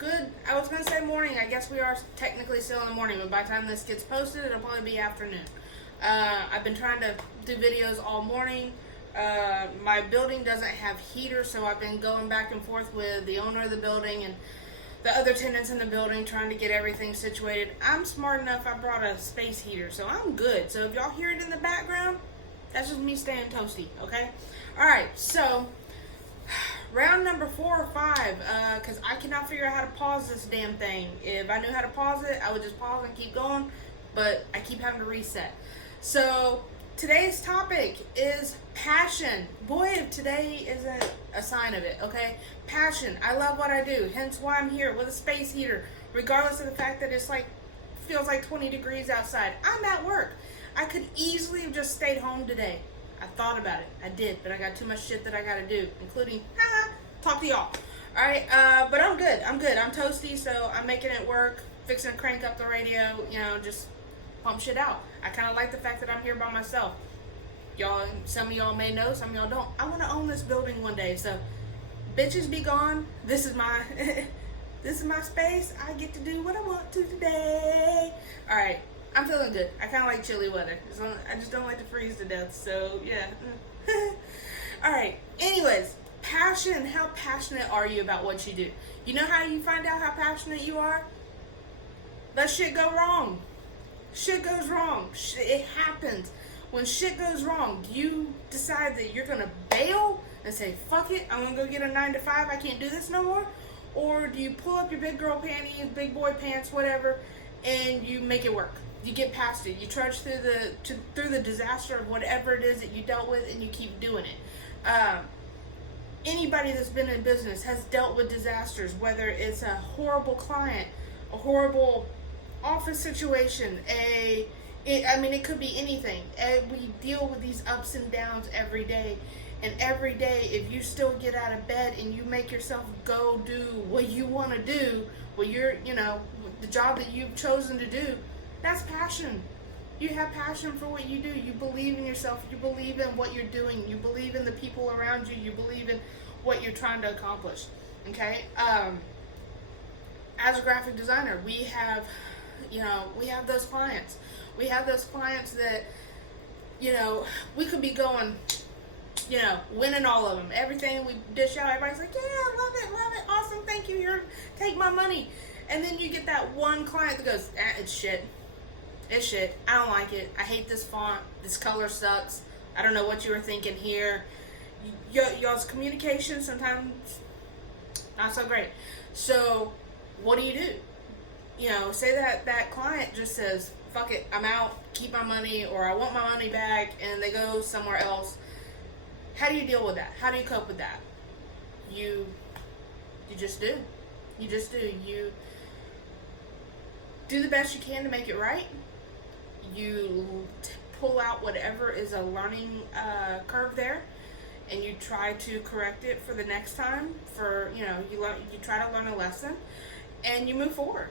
good. I was going to say morning. I guess we are technically still in the morning, but by the time this gets posted, it'll probably be afternoon. I've been trying to do videos all morning. My building doesn't have heater, so I've been going back and forth with the owner of the building and the other tenants in the building trying to get everything situated. I'm smart enough, I brought a space heater, so I'm good. So if y'all hear it in the background, that's just me staying toasty, okay? Alright, so round number 4 or 5, because I cannot figure out how to pause this damn thing. If I knew how to pause it, I would just pause and keep going, but I keep having to reset. So today's topic is passion. Boy, if today isn't a sign of it, okay? Passion. I love what I do, hence why I'm here with a space heater, regardless of the fact that it's like, feels like 20 degrees outside. I'm at work. I could easily have just stayed home today. I thought about it. I did, but I got too much shit that I gotta do, including, talk to y'all. Alright, but I'm good. I'm toasty, so I'm making it work, fixing to crank up the radio, just pump shit out. I kind of like the fact that I'm here by myself. Y'all, some of y'all may know, some of y'all don't. I want to own this building one day, so bitches be gone. This is my this is my space. I get to do what I want to today. All right, I'm feeling good. I kind of like chilly weather. I just don't like to freeze to death. So yeah. All right. Anyways, passion. How passionate are you about what you do? You know how you find out how passionate you are? Let shit go wrong. Shit goes wrong. It happens. When shit goes wrong, do you decide that you're going to bail and say, fuck it, I'm going to go get a 9 to 5, I can't do this no more? Or do you pull up your big girl panties, big boy pants, whatever, and you make it work? You get past it. You trudge through the disaster of whatever it is that you dealt with, and you keep doing it. Anybody that's been in business has dealt with disasters, whether it's a horrible client, a horrible office situation, it could be anything. We deal with these ups and downs every day. And every day, if you still get out of bed and you make yourself go do what you want to do, the job that you've chosen to do, that's passion. You have passion for what you do. You believe in yourself. You believe in what you're doing. You believe in the people around you. You believe in what you're trying to accomplish. Okay? As a graphic designer, we have those clients. We have those clients that, we could be going, winning all of them. Everything we dish out, everybody's like, yeah, love it, awesome, thank you, take my money. And then you get that one client that goes, it's shit, I don't like it, I hate this font, this color sucks, I don't know what you were thinking here. Y'all's communication sometimes not so great. So what do? Say that client just says, fuck it, I'm out, keep my money, or I want my money back, and they go somewhere else. How do you deal with that? How do you cope with that? You just do. You just do. You do the best you can to make it right. You pull out whatever is a learning curve there, and you try to correct it for the next time. You try to learn a lesson, and you move forward.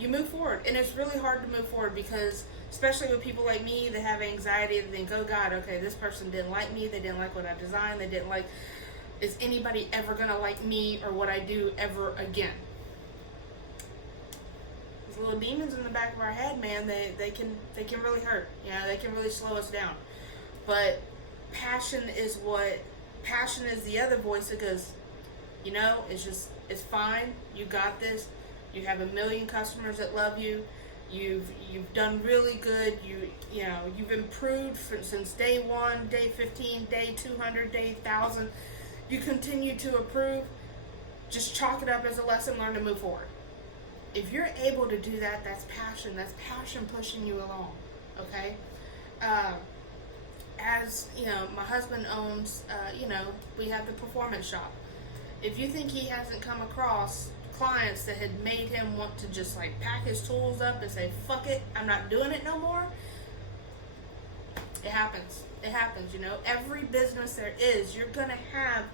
And it's really hard to move forward because, especially with people like me that have anxiety, that think, oh God, okay, this person didn't like me, they didn't like what I designed, is anybody ever gonna like me or what I do ever again? These little demons in the back of our head, man, they can really hurt. They can really slow us down. But passion is the other voice that goes, it's fine, you got this. You have 1 million customers that love you. You've done really good. You've improved since day 1, day 15, day 200, day 1,000. You continue to improve. Just chalk it up as a lesson learned to move forward. If you're able to do that, that's passion. That's passion pushing you along. Okay. My husband owns. We have the performance shop. If you think he hasn't come across clients that had made him want to just pack his tools up and say, fuck it, I'm not doing it no more, it happens. Every business there is, you're gonna have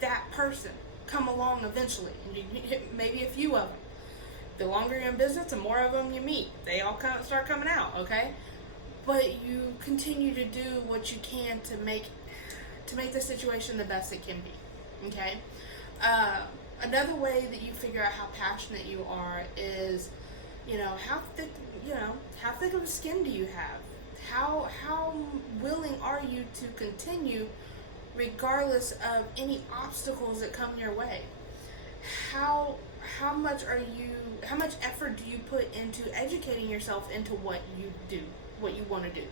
that person come along eventually, and maybe a few of them. The longer you're in business, the more of them you meet, they all start coming out. Okay, but you continue to do what you can to make the situation the best it can be. Okay. Another way that you figure out how passionate you are is, how thick, how thick of a skin do you have? How willing are you to continue regardless of any obstacles that come your way? How how much effort do you put into educating yourself into what you do, what you want to do?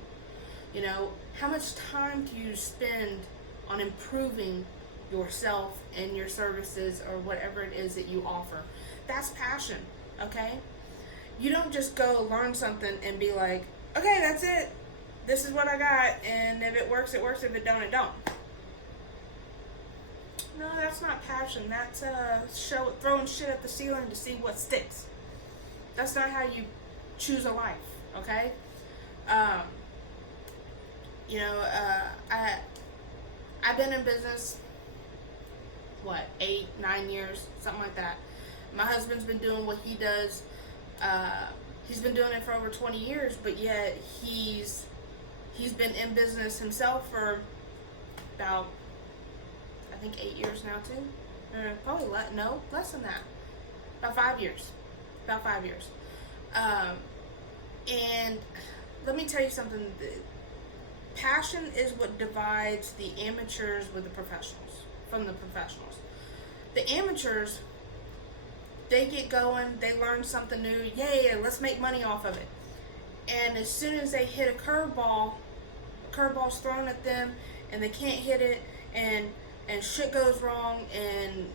How much time do you spend on improving yourself and your services or whatever it is that you offer? That's passion, okay? You don't just go learn something and be like, okay, that's it. This is what I got, and if it works, it works. If it don't, it don't. No, that's not passion. That's throwing shit at the ceiling to see what sticks. That's not how you choose a life, okay? I've been in business, 8, 9 years, something like that. My husband's been doing what he does. He's been doing it for over 20 years, but yet he's been in business himself for about, I think, 8 years now too. Probably less than that. About 5 years. And let me tell you something. Passion is what divides the amateurs with the professionals, from the professionals. The amateurs, they get going, they learn something new, yay, let's make money off of it. And as soon as they hit a curveball's thrown at them, and they can't hit it, and shit goes wrong, and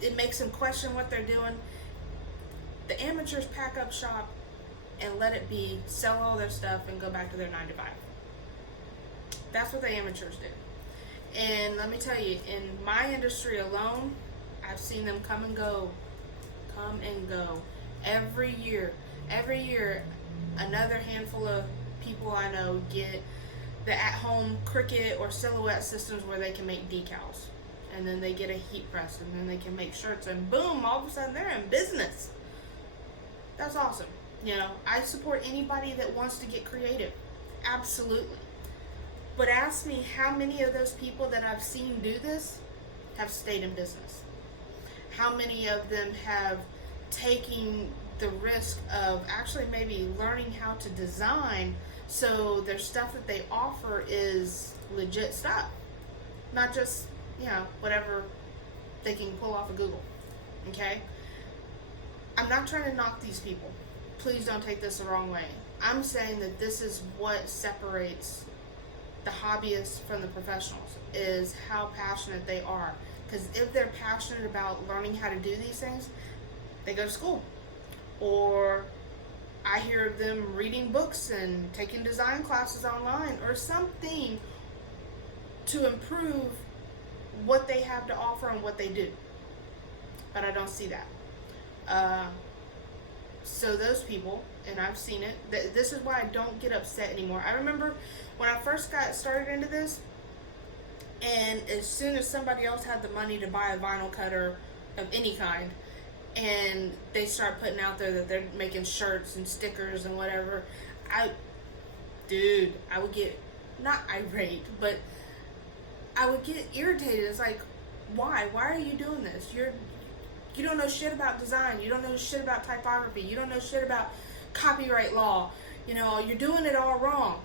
it makes them question what they're doing, the amateurs pack up shop and let it be, sell all their stuff, and go back to their 9 to 5. That's what the amateurs do. And let me tell you, in my industry alone, I've seen them come and go. Every year, another handful of people I know get the at-home Cricut or Silhouette systems where they can make decals. And then they get a heat press, and then they can make shirts, and boom, all of a sudden they're in business. That's awesome. I support anybody that wants to get creative. Absolutely. But ask me how many of those people that I've seen do this have stayed in business. How many of them have taken the risk of actually maybe learning how to design so their stuff that they offer is legit stuff. Not just, whatever they can pull off of Google. Okay? I'm not trying to knock these people. Please don't take this the wrong way. I'm saying that this is what separates the hobbyists from the professionals, is how passionate they are. Because if they're passionate about learning how to do these things, they go to school. Or I hear of them reading books and taking design classes online or something to improve what they have to offer and what they do. But I don't see that. So those people, and I've seen it, this is why I don't get upset anymore. I remember when I first got started into this, and as soon as somebody else had the money to buy a vinyl cutter of any kind, and they start putting out there that they're making shirts and stickers and whatever, I would get, not irate, but I would get irritated. It's like, why are you doing this? You don't know shit about design. You don't know shit about typography. You don't know shit about copyright law. You're doing it all wrong.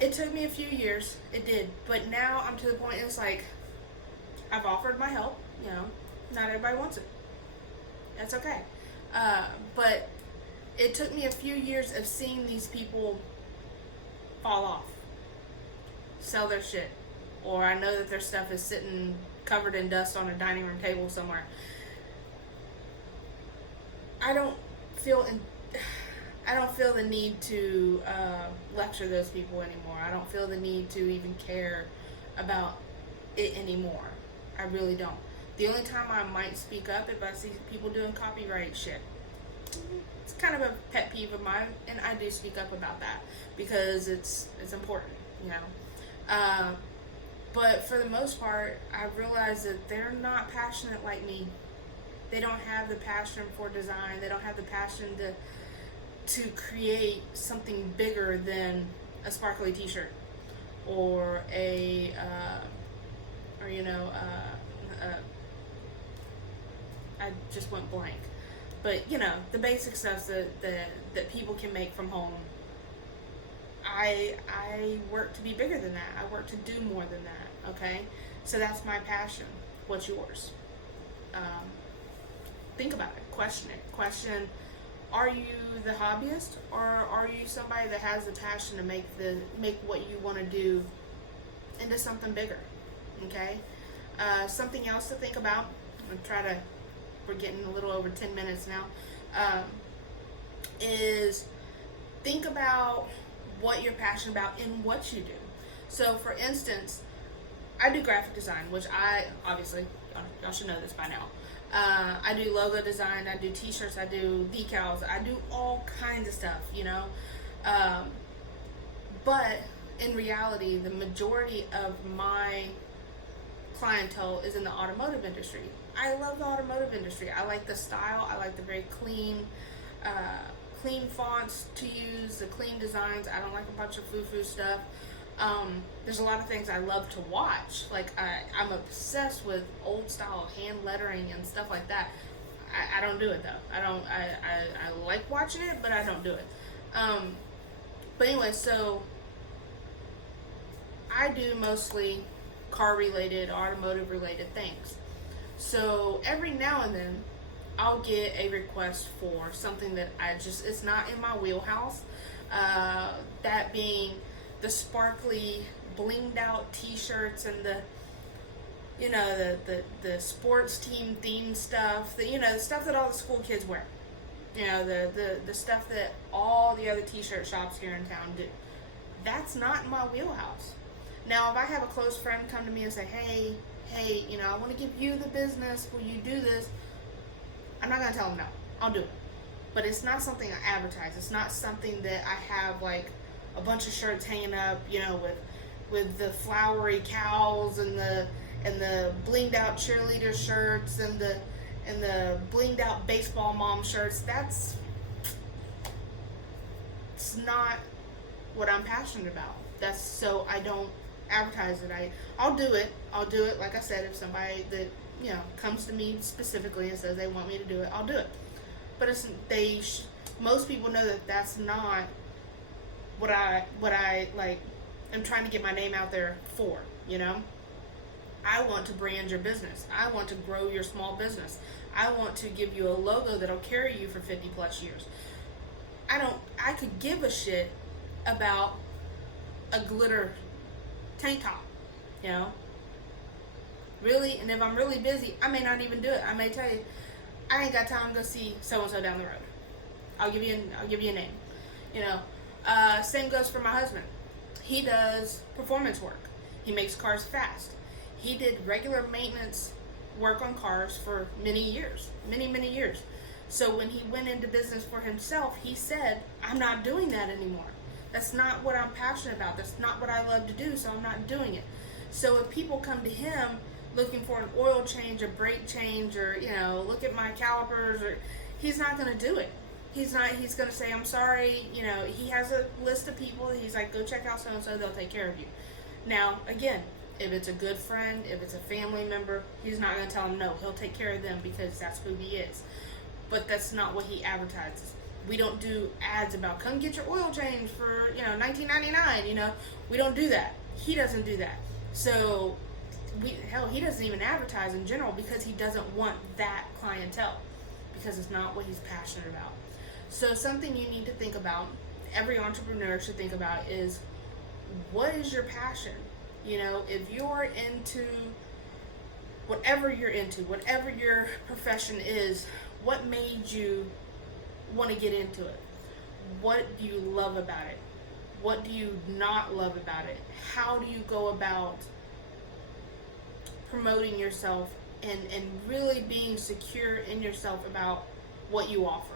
It took me a few years. It did. But now I'm to the point, it's like, I've offered my help. Not everybody wants it. That's okay. But it took me a few years of seeing these people fall off. Sell their shit. Or I know that their stuff is sitting covered in dust on a dining room table somewhere. I don't feel the need to lecture those people anymore. I don't feel the need to even care about it anymore. I really don't. The only time I might speak up if I see people doing copyright shit. It's kind of a pet peeve of mine, and I do speak up about that because it's important, But for the most part, I realize that they're not passionate like me. They don't have the passion for design. They don't have the passion to create something bigger than a sparkly t-shirt or I just went blank. But you know, the basic stuff that people can make from home. I work to be bigger than that. I work to do more than that. Okay, so that's my passion. What's yours? Think about it. Question it. Question: are you the hobbyist, or are you somebody that has the passion to make what you want to do into something bigger? Okay. Something else to think about. We're getting a little over 10 minutes now. Is think about what you're passionate about and what you do. So, for instance, I do graphic design, which I obviously, y'all should know this by now. I do logo design, I do t-shirts, I do decals, I do all kinds of stuff, you know. But in reality, the majority of my clientele is in the automotive industry. I love the automotive industry. I like the style. I like the very clean fonts to use, the clean designs. I don't like a bunch of foo-foo stuff. There's a lot of things I love to watch. Like I'm obsessed with old style hand lettering and stuff like that. I don't do it though. I like watching it, but I don't do it. But anyway, so I do mostly car related, automotive related things. So every now and then I'll get a request for something that it's not in my wheelhouse. That being the sparkly, blinged out t-shirts and the sports team themed stuff, the stuff that all the school kids wear. The stuff that all the other t-shirt shops here in town do. That's not in my wheelhouse. Now, if I have a close friend come to me and say, hey, I want to give you the business, will you do this? I'm not going to tell them no. I'll do it. But it's not something I advertise. It's not something that I have like a bunch of shirts hanging up, with the flowery cows and the blinged out cheerleader shirts and the blinged out baseball mom shirts. It's not what I'm passionate about. That's so I don't advertise it. I'll do it. Like I said, if somebody that comes to me specifically and says they want me to do it, I'll do it. But most people know that that's not what I like. I'm trying to get my name out there for. I want to brand your business. I want to grow your small business. I want to give you a logo that'll carry you for 50 plus years. I could give a shit about a glitter tank top, really. And if I'm really busy, I may not even do it. I may tell you, I ain't got time to go see so and so down the road. I'll give you a name. Same goes for my husband. He does performance work. He makes cars fast. He did regular maintenance work on cars for many years. So when he went into business for himself, he said, I'm not doing that anymore. That's not what I'm passionate about. That's not what I love to do, so I'm not doing it. So if people come to him looking for an oil change, a brake change, or, look at my calipers, or he's not going to do it. He's going to say, I'm sorry. He has a list of people. He's like, go check out so-and-so. They'll take care of you. Now, again, if it's a good friend, if it's a family member, he's not going to tell them no. He'll take care of them because that's who he is. But that's not what he advertises. We don't do ads about come get your oil change for $19.99. We don't do that. He doesn't do that. So he doesn't even advertise in general because he doesn't want that clientele, because it's not what he's passionate about. So something you need to think about, every entrepreneur should think about, is what is your passion? If you're into whatever you're into, whatever your profession is, what made you want to get into it? What do you love about it? What do you not love about it? How do you go about promoting yourself and really being secure in yourself about what you offer?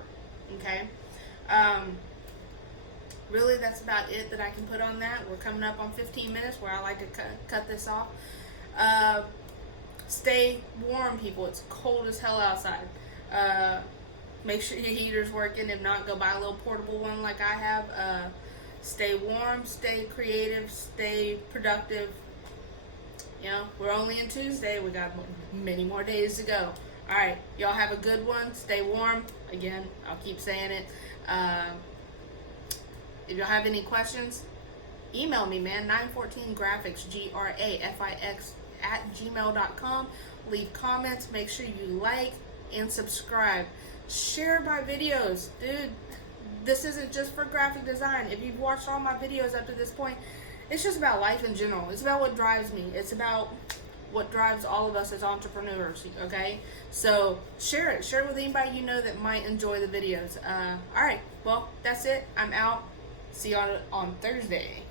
Okay? Really, that's about it that I can put on that. We're coming up on 15 minutes where I like to cut this off. Stay warm, people. It's cold as hell outside. Make sure your heater's working. If not, go buy a little portable one like I have. Stay warm, stay creative, stay productive. We're only in Tuesday. We got many more days to go. All right, y'all have a good one. Stay warm. Again, I'll keep saying it. If y'all have any questions, email me, man. 914graphics, grafix @gmail.com. Leave comments. Make sure you like and subscribe. Share my videos, dude. This isn't just for graphic design. If you've watched all my videos up to this point, it's just about life in general. It's about what drives me. It's about what drives all of us as entrepreneurs, okay? So share it. Share it with anybody you know that might enjoy the videos. All right, well, that's it. I'm out. See you on Thursday.